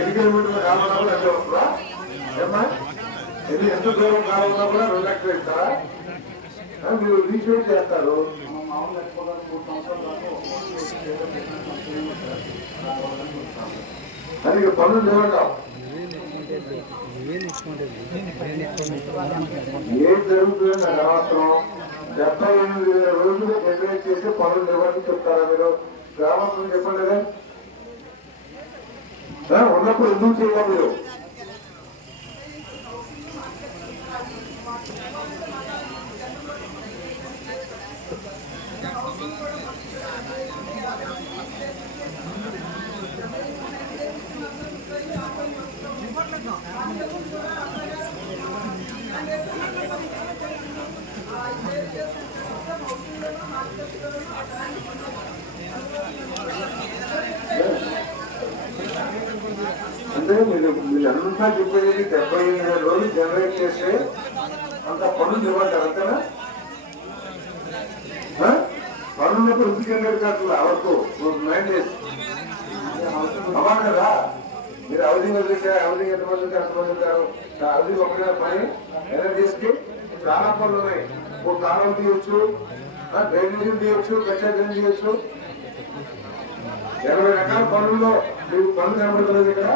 ఎన్ని కిలోమీటర్లు కావాలన్నా కూడా అదే వస్తుందా ఏమ్మా? ఎంత దూరం కావాలన్నా కూడా 2 లక్షలు ఇస్తారా? మీరు రీషేట్ చేస్తారు. అది పనులు నిలబడ్డాం. ఏం జరుగుతుందో నాకు అవసరం. 78,000 రోజులు జనరేట్ చేసి పనులు నిలబడి చెప్తారా మీరు? గ్రామస్తులు చెప్పండి కదా, ఉన్నప్పుడు ఎందుకు చేయాలి మీరు? అంటే మీరంతా చెప్పేది 78,000 రోజులు జనరేట్ చేస్తే అంత పనులు ఇవ్వమంటారు అంతేనా? పనున్నప్పుడు ఎందుకు జనరేట్ కాదు వరకు 9 days అవ్వాలి కదా. మీరు హౌసింగ్ వదిలేసా, హౌసింగ్ ఎంతమంది ఉంటే అంతమంది ఉంటారు. హౌసింగ్ ఒకటే పని ఎనర్జీస్కి చాలా పనులు ఉన్నాయి. ఒక కాలం తీయొచ్చు, డ్రైనేజీలు తీయొచ్చు, కచ్చా డ్రైన్ తీయొచ్చు. 80 రకాల పనుల్లో మీకు పనులు కనబడుతున్నది. ఇక్కడ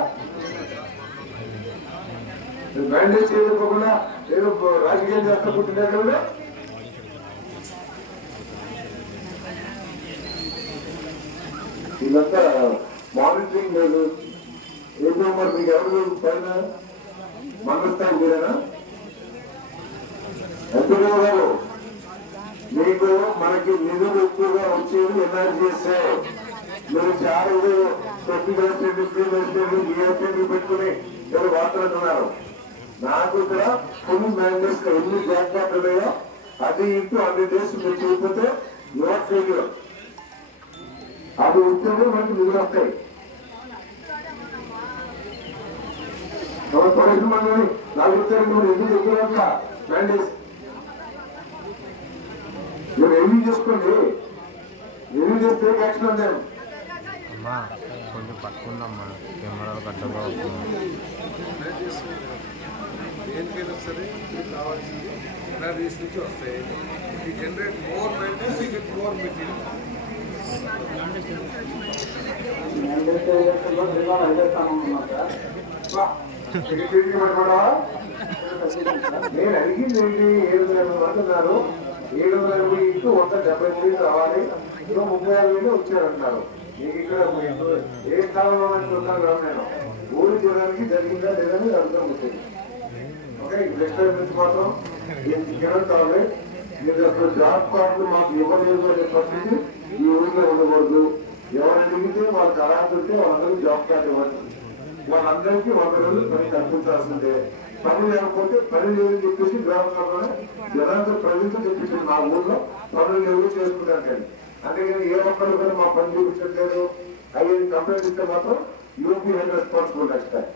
బ్యాండేజ్ చేయకపోకుండా ఏదో రాజకీయాలు చేస్తా పుట్టినారు కదా. ఇదంతా మానిటరింగ్ లేదు. ఏదో మరి మీకు ఎవరు పైన మంగళస్థాయి మీరేనా? ఎప్పుడు గారు మీకు మనకి నిధులు ఎక్కువగా వచ్చేది ఎన్ఆర్జీఎస్. మీరు చాలా పెట్టుకుని ఎవరు మాట్లాడుతున్నారు. నాకు ఇక్కడ ఫుల్ మ్యాండేట్స్ ఎన్ని జాగ్రత్త ఉన్నాయో అది ఇంటూ 100 days మీరు చేయకపోతే యువర్ ఫెయిల్యూర్. అది ఇస్తేనే మనకి నిధులు వస్తాయి. పడేసిన మంది నాకు ఎందుకు ఎక్కువ మ్యాండేట్స్ మీరు ఎన్ని చేసుకోండి. ఎన్ని చేస్తే యాక్షన్ అందాం. అమ్మా కొంచెం పట్టుకుందమ్మా, కెమెరాలు కట్టగా దేనికైనా సరే కావాల్సింది ఎన్ఆర్జీస్ నుంచి వస్తాయి. ఈ generate more minds, you get more meeting. నేను అడిగింది ఏంటి? 7,000 అంటున్నారు. 7,000 ఇంటూ 170 రావాలి. 35,000 వచ్చారంటున్నారు. మీకు ఇక్కడ ఏ స్థానంలో ఉన్నాను కదా, నేను ఊరి చేయడానికి జరిగిందా లేదని అర్థం వచ్చింది. ఓకే, నెక్స్ట్ టైం నుంచి మాత్రం కావాలి. మీరు అసలు జాబ్ కార్డులు మాకు ఇవ్వలేదు అనే పరిస్థితి ఈ ఊరిలో ఉండకూడదు. ఎవరు అడిగితే వాళ్ళకి అర్హత ఉంటే వాళ్ళందరికీ జాబ్ కార్డు ఇవ్వండి. వాళ్ళందరికీ 100 రోజులు పని కల్పించాల్సిందే. పని లేకపోతే పని లేదని చెప్పేసి గ్రామ సభలోనే జనాలతో ప్రజలతో చెప్పించింది. మా ఊళ్ళో పనులు లేవు చేసుకుంటాను. అంతేగాని ఏ ఒక్కరు కూడా మా పని చూపించట్లేదు అయ్యేది కంప్లైంట్ ఇస్తే మాత్రం UP head responsible next time.